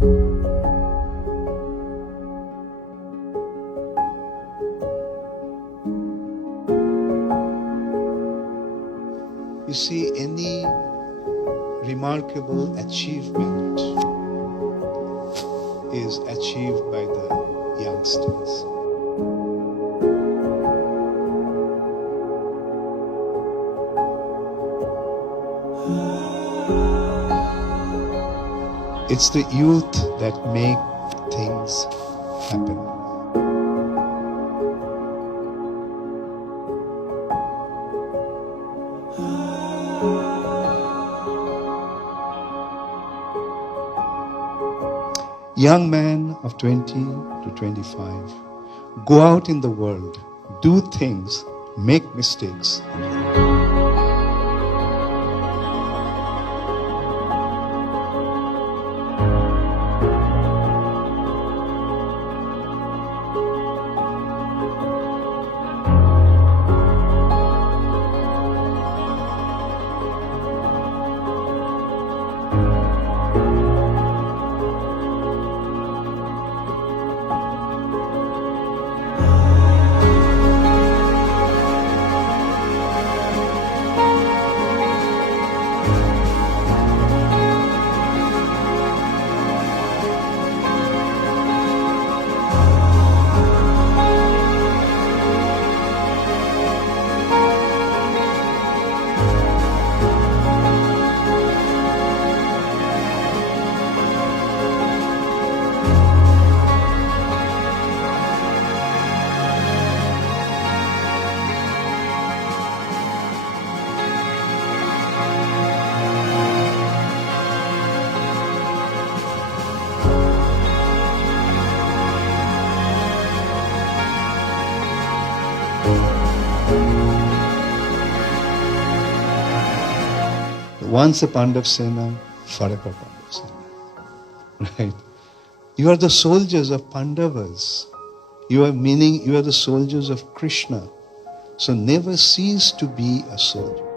You see, any remarkable achievement is achieved by the youngsters. It's the youth that make things happen. Young man of 20 to 25, go out in the world, do things, make mistakes. Once a Pandav Sena, forever Pandav Sena. Right? You are the soldiers of Pandavas. You are the soldiers of Krishna. So never cease to be a soldier.